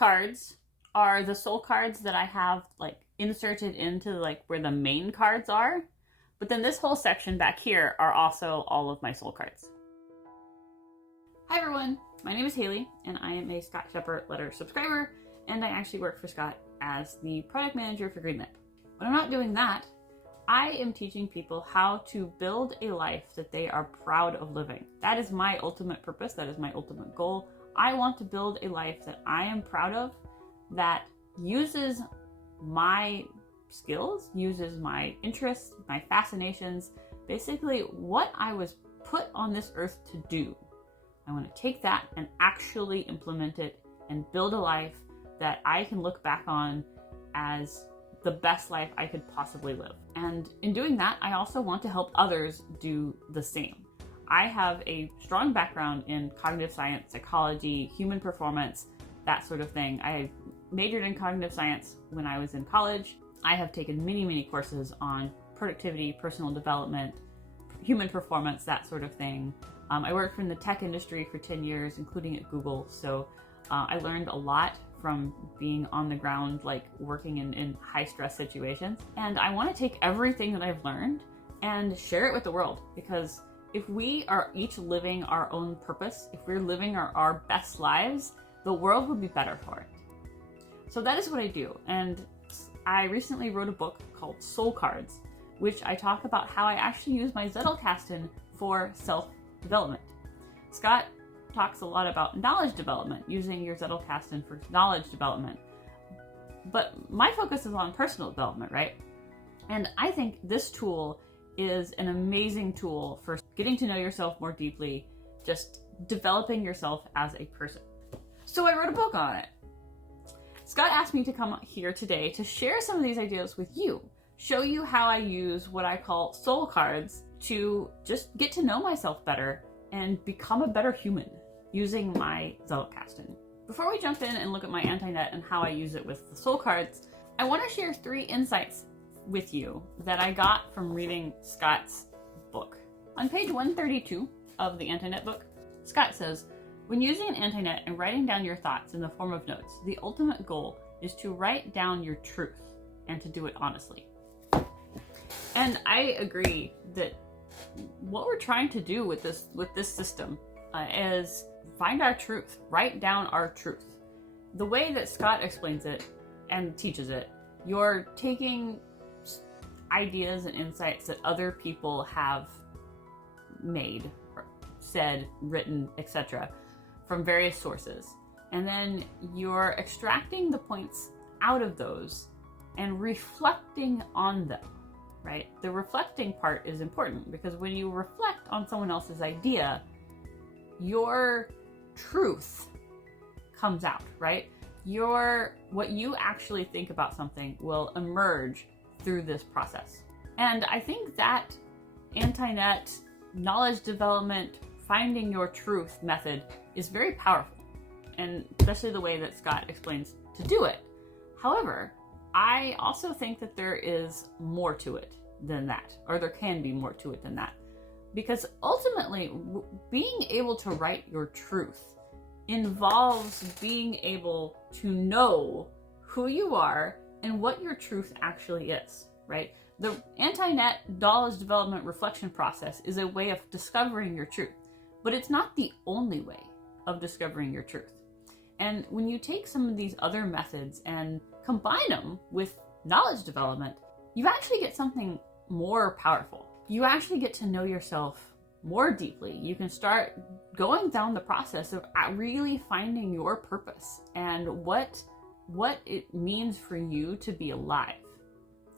cards are the soul cards that I have like inserted into like where the main cards are. But then this whole section back here are also all of my soul cards. Hi everyone, my name is Haley and I am a Scott Shepherd letter subscriber, and I actually work for Scott as the product manager for Greenlit. When I'm not doing that, I am teaching people how to build a life that they are proud of living. That is my ultimate purpose. That is my ultimate goal. I want to build a life that I am proud of, that uses my skills, uses my interests, my fascinations, basically what I was put on this earth to do. I want to take that and actually implement it and build a life that I can look back on as the best life I could possibly live. And in doing that, I also want to help others do the same. I have a strong background in cognitive science, psychology, human performance, that sort of thing. I majored in cognitive science when I was in college. I have taken many courses on productivity, personal development, human performance, that sort of thing. I worked in the tech industry for 10 years, including at Google. So I learned a lot from being on the ground, like working in high stress situations. And I want to take everything that I've learned and share it with the world, because if we are each living our own purpose, if we're living our best lives, the world would be better for it. So that is what I do. And I recently wrote a book called Soul Cards, which I talk about how I actually use my Zettelkasten for self-development. Scott talks a lot about knowledge development, using your Zettelkasten for knowledge development. But my focus is on personal development, right? And I think this tool is an amazing tool for getting to know yourself more deeply, just developing yourself as a person. So I wrote a book on it. Scott asked me to come here today to share some of these ideas with you, show you how I use what I call soul cards to just get to know myself better and become a better human using my Zettelkasten. Before we jump in and look at my Antinet and how I use it with the soul cards, I want to share 3 insights with you that I got from reading Scott's book. On page 132 of the Antinet book, Scott says, when using an Antinet and writing down your thoughts in the form of notes, the ultimate goal is to write down your truth and to do it honestly. And I agree that what we're trying to do with this system is find our truth, write down our truth. The way that Scott explains it and teaches it, you're taking ideas and insights that other people have made, said, written, etc. from various sources, and then you're extracting the points out of those and reflecting on them, right? The reflecting part is important, because when you reflect on someone else's idea, your truth comes out, right? What you actually think about something will emerge through this process. And I think that Antinet, knowledge development, finding your truth method is very powerful, and especially the way that Scott explains to do it. However, I also think that there is more to it than that, or there can be more to it than that, because ultimately being able to write your truth involves being able to know who you are and what your truth actually is, right? The Antinet knowledge development reflection process is a way of discovering your truth, but it's not the only way of discovering your truth. And when you take some of these other methods and combine them with knowledge development, you actually get something more powerful. You actually get to know yourself more deeply. You can start going down the process of really finding your purpose and what it means for you to be alive.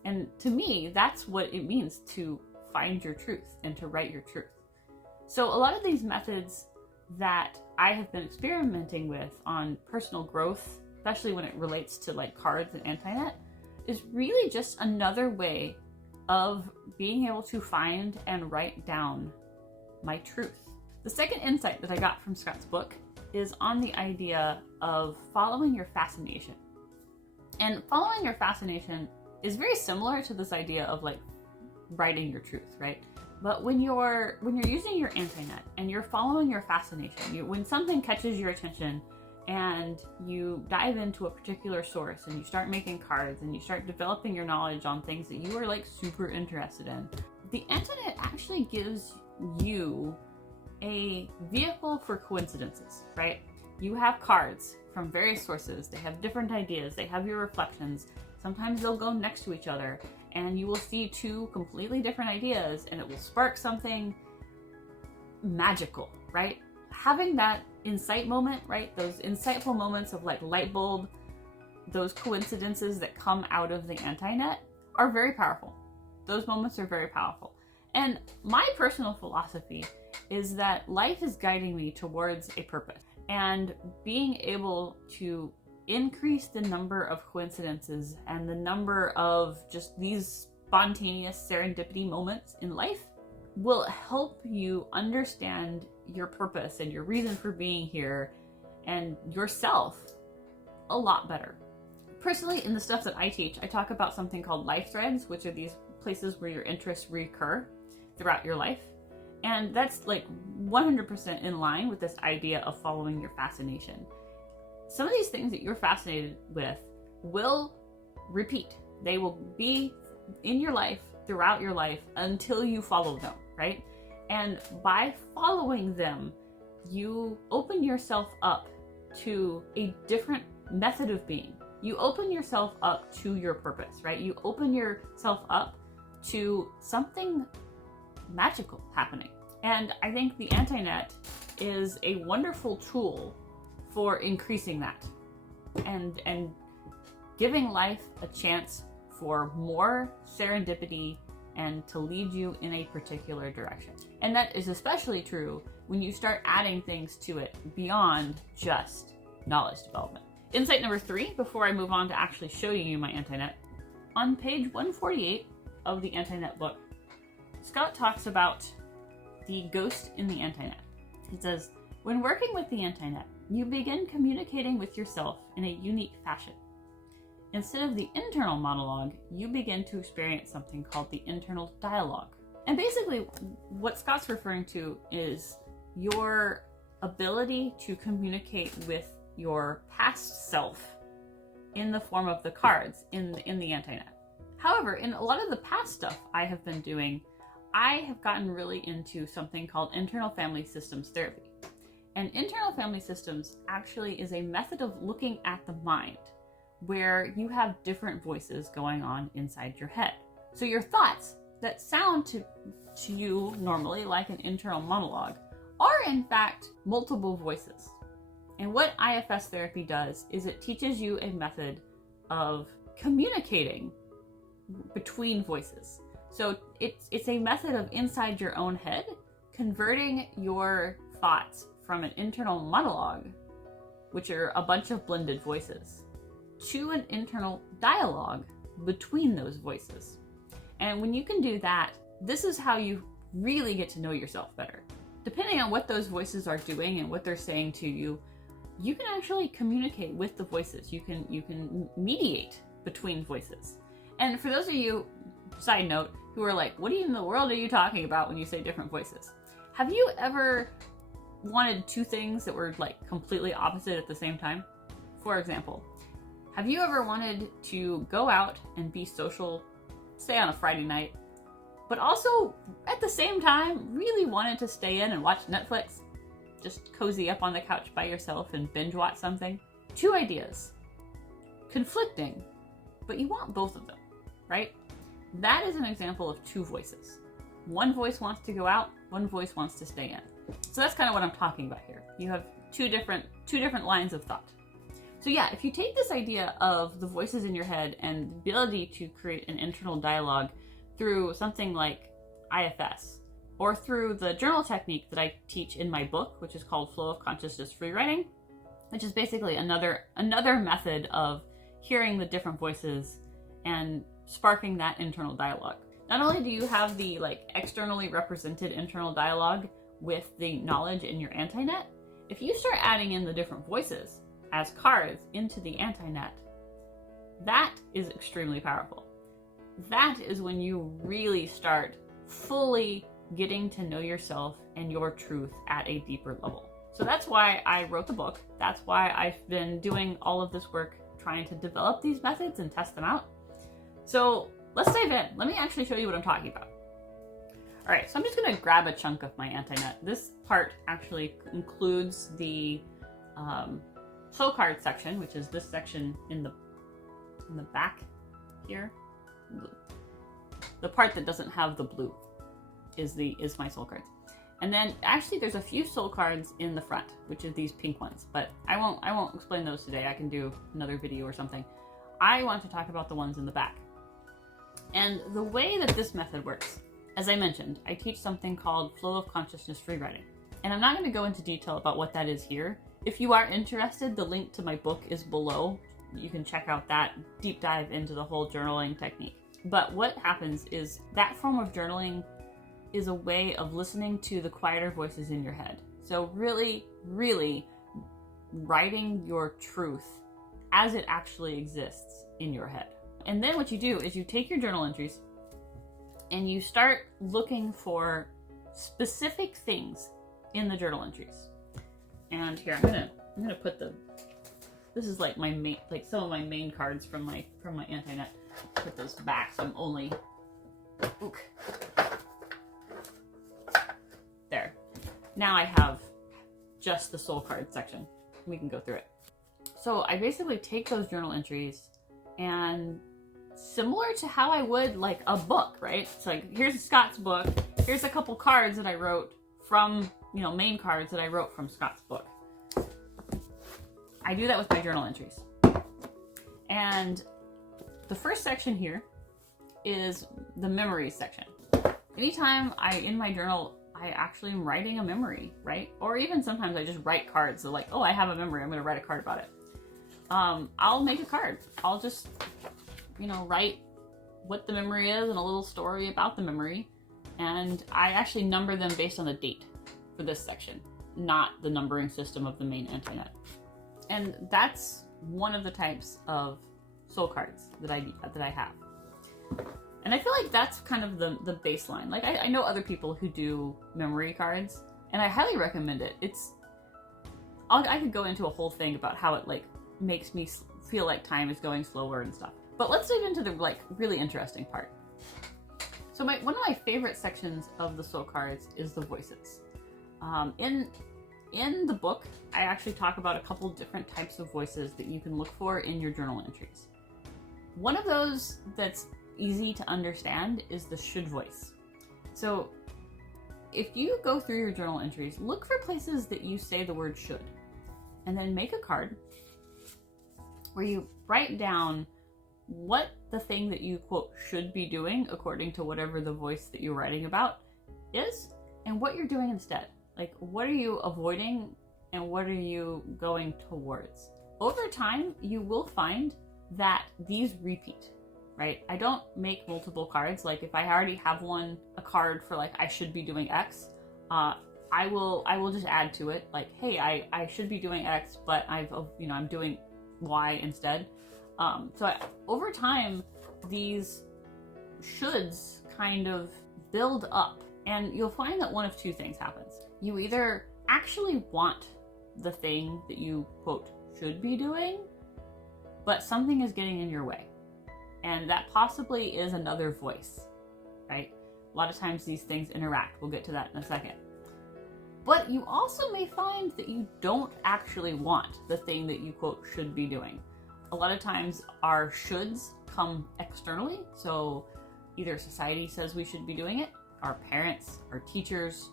And to me, that's what it means to find your truth and to write your truth. So a lot of these methods that I have been experimenting with on personal growth, especially when it relates to like cards and Antinet, is really just another way of being able to find and write down my truth. The second insight that I got from Scott's book is on the idea of following your fascination. And following your fascination is very similar to this idea of like writing your truth, right? But when you're using your Antinet and you're following your fascination, when something catches your attention, and you dive into a particular source and you start making cards and you start developing your knowledge on things that you are like super interested in. The Antinet actually gives you a vehicle for coincidences, right? You have cards from various sources. They have different ideas. They have your reflections. Sometimes they'll go next to each other and you will see two completely different ideas and it will spark something magical, right? Having that insight moment, right? Those insightful moments of like light bulb, those coincidences that come out of the Antinet are very powerful. Those moments are very powerful. And my personal philosophy is that life is guiding me towards a purpose, and being able to increase the number of coincidences and the number of just these spontaneous serendipity moments in life will help you understand your purpose and your reason for being here and yourself a lot better. Personally, in the stuff that I teach, I talk about something called life threads, which are these places where your interests recur throughout your life. And that's like 100% in line with this idea of following your fascination. Some of these things that you're fascinated with will repeat. They will be in your life throughout your life until you follow them, right? And by following them, you open yourself up to a different method of being. You open yourself up to your purpose, right? You open yourself up to something magical happening. And I think the Antinet is a wonderful tool for increasing that and giving life a chance for more serendipity and to lead you in a particular direction. And that is especially true when you start adding things to it beyond just knowledge development. Insight number 3, before I move on to actually showing you my Antinet, on page 148 of the Antinet book, Scott talks about the ghost in the Antinet. He says, when working with the Antinet, you begin communicating with yourself in a unique fashion. Instead of the internal monologue, you begin to experience something called the internal dialogue. And basically, what Scott's referring to is your ability to communicate with your past self in the form of the cards in the Antinet. However, in a lot of the past stuff I have been doing, I have gotten really into something called internal family systems therapy. And internal family systems actually is a method of looking at the mind where you have different voices going on inside your head. So your thoughts that sound to you normally like an internal monologue are in fact multiple voices. And what IFS therapy does is it teaches you a method of communicating between voices. So it's a method of inside your own head, converting your thoughts from an internal monologue, which are a bunch of blended voices, to an internal dialogue between those voices. And when you can do that, this is how you really get to know yourself better. Depending on what those voices are doing and what they're saying to you, you can actually communicate with the voices. You can mediate between voices. And for those of you, side note, who are like, what in the world are you talking about when you say different voices? Have you ever wanted two things that were like completely opposite at the same time? For example, have you ever wanted to go out and be social, say on a Friday night, but also at the same time really wanted to stay in and watch Netflix? Just cozy up on the couch by yourself and binge watch something? Two ideas. Conflicting, but you want both of them, right? That is an example of two voices. One voice wants to go out, one voice wants to stay in. So that's kind of what I'm talking about here. You have two different lines of thought. So yeah, if you take this idea of the voices in your head and the ability to create an internal dialogue through something like IFS, or through the journal technique that I teach in my book, which is called Flow of Consciousness Free Writing, which is basically another method of hearing the different voices and sparking that internal dialogue. Not only do you have the like externally represented internal dialogue with the knowledge in your Antinet, if you start adding in the different voices as cards into the Antinet, that is extremely powerful. That is when you really start fully getting to know yourself and your truth at a deeper level. So that's why I wrote the book. That's why I've been doing all of this work trying to develop these methods and test them out. So let's dive in. Let me actually show you what I'm talking about. All right, so I'm just gonna grab a chunk of my Antinet. This part actually includes the soul card section, which is this section in the back here. The part that doesn't have the blue is my soul cards. And then actually there's a few soul cards in the front, which is these pink ones, but I won't explain those today. I can do another video or something. I want to talk about the ones in the back. And the way that this method works, as I mentioned, I teach something called flow of consciousness free writing. And I'm not going to go into detail about what that is here. If you are interested, the link to my book is below. You can check out that deep dive into the whole journaling technique. But what happens is that form of journaling is a way of listening to the quieter voices in your head. So really, really writing your truth as it actually exists in your head. And then what you do is you take your journal entries and you start looking for specific things in the journal entries. And here I'm gonna put this is like my main, like some of my main cards from my Antinet. Put those back so I'm only there. Now I have just the soul card section. We can go through it. So I basically take those journal entries and similar to how I would like a book, right? It's like, here's Scott's book. Here's a couple cards that I wrote from, main cards that I wrote from Scott's book. I do that with my journal entries. And the first section here is the memories section. Anytime in my journal, I actually am writing a memory, right? Or even sometimes I just write cards. So like, oh, I have a memory. I'm going to write a card about it. I'll make a card. I'll just, write what the memory is and a little story about the memory. And I actually number them based on the date for this section, not the numbering system of the main Antinet. And that's one of the types of soul cards that I have. And I feel like that's kind of the baseline. Like I know other people who do memory cards, and I highly recommend it. I could go into a whole thing about how it like makes me feel like time is going slower and stuff. But let's dive into the like really interesting part. So one of my favorite sections of the soul cards is the voices. In the book, I actually talk about a couple different types of voices that you can look for in your journal entries. One of those that's easy to understand is the should voice. So if you go through your journal entries, look for places that you say the word should, and then make a card where you write down what the thing that you quote should be doing according to whatever the voice that you're writing about is, and what you're doing instead. Like, what are you avoiding and what are you going towards? Over time, you will find that these repeat, right? I don't make multiple cards. Like if I already have a card for like, I should be doing X, I will just add to it. Like, hey, I should be doing X, but I'm doing Y instead. Over time, these shoulds kind of build up, and you'll find that one of two things happens. You either actually want the thing that you quote should be doing, but something is getting in your way. And that possibly is another voice, right? A lot of times these things interact. We'll get to that in a second. But you also may find that you don't actually want the thing that you quote should be doing. A lot of times our shoulds come externally. So either society says we should be doing it, our parents, our teachers,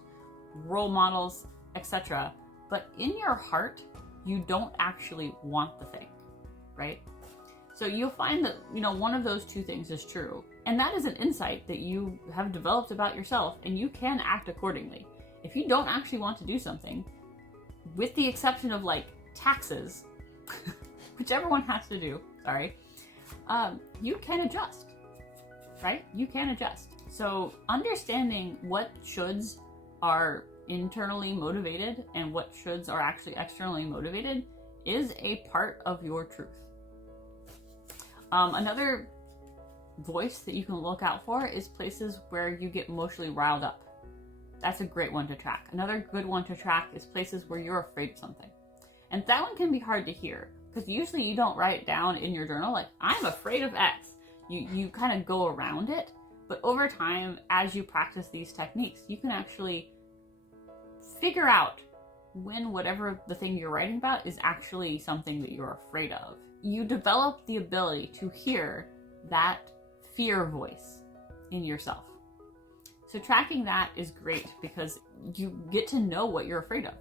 role models, etc. But in your heart, you don't actually want the thing, right? So you'll find that, one of those two things is true. And that is an insight that you have developed about yourself, and you can act accordingly. If you don't actually want to do something, with the exception of like taxes, which everyone has to do, you can adjust, right? You can adjust. So understanding what shoulds are internally motivated and what shoulds are actually externally motivated is a part of your truth. Another voice that you can look out for is places where you get emotionally riled up. That's a great one to track. Another good one to track is places where you're afraid of something. And that one can be hard to hear because usually you don't write down in your journal, like, I'm afraid of X. You kind of go around it. But over time, as you practice these techniques, you can actually figure out when whatever the thing you're writing about is actually something that you're afraid of. You develop the ability to hear that fear voice in yourself. So tracking that is great because you get to know what you're afraid of,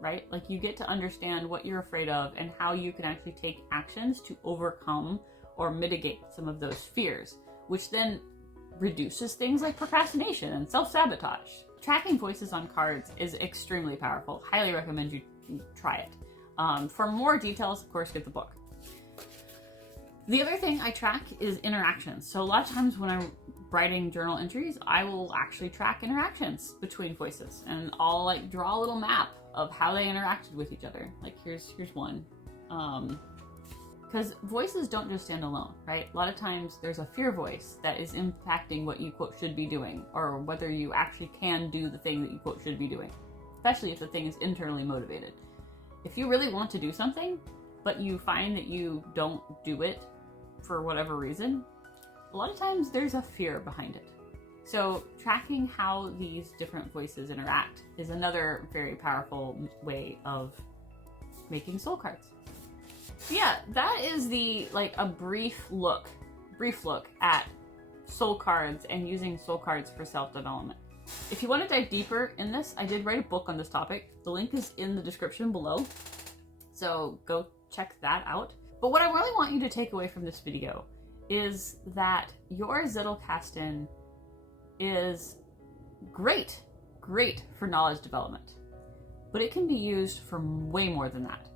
right? Like you get to understand what you're afraid of and how you can actually take actions to overcome or mitigate some of those fears, which then reduces things like procrastination and self-sabotage. Tracking voices on cards is extremely powerful. Highly recommend you try it. For more details, of course, get the book. The other thing I track is interactions. So a lot of times when I'm writing journal entries, I will actually track interactions between voices, and I'll like draw a little map of how they interacted with each other. Like here's one. Because voices don't just stand alone, right? A lot of times there's a fear voice that is impacting what you quote should be doing, or whether you actually can do the thing that you quote should be doing, especially if the thing is internally motivated. If you really want to do something, but you find that you don't do it for whatever reason, a lot of times there's a fear behind it. So tracking how these different voices interact is another very powerful way of making soul cards. Yeah, that is a brief look at soul cards and using soul cards for self-development. If you want to dive deeper in this, I did write a book on this topic. The link is in the description below, so go check that out. But what I really want you to take away from this video is that your Zettelkasten is great for knowledge development, but it can be used for way more than that.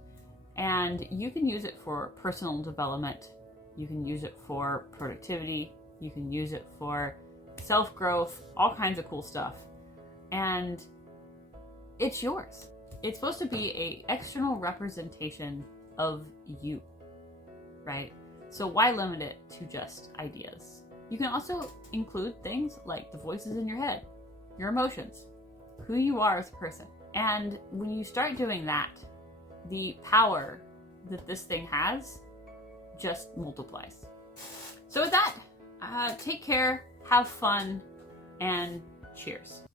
And you can use it for personal development, you can use it for productivity, you can use it for self-growth, all kinds of cool stuff. And it's yours. It's supposed to be an external representation of you, right? So why limit it to just ideas? You can also include things like the voices in your head, your emotions, who you are as a person. And when you start doing that, the power that this thing has just multiplies. So with that, take care, have fun, and cheers.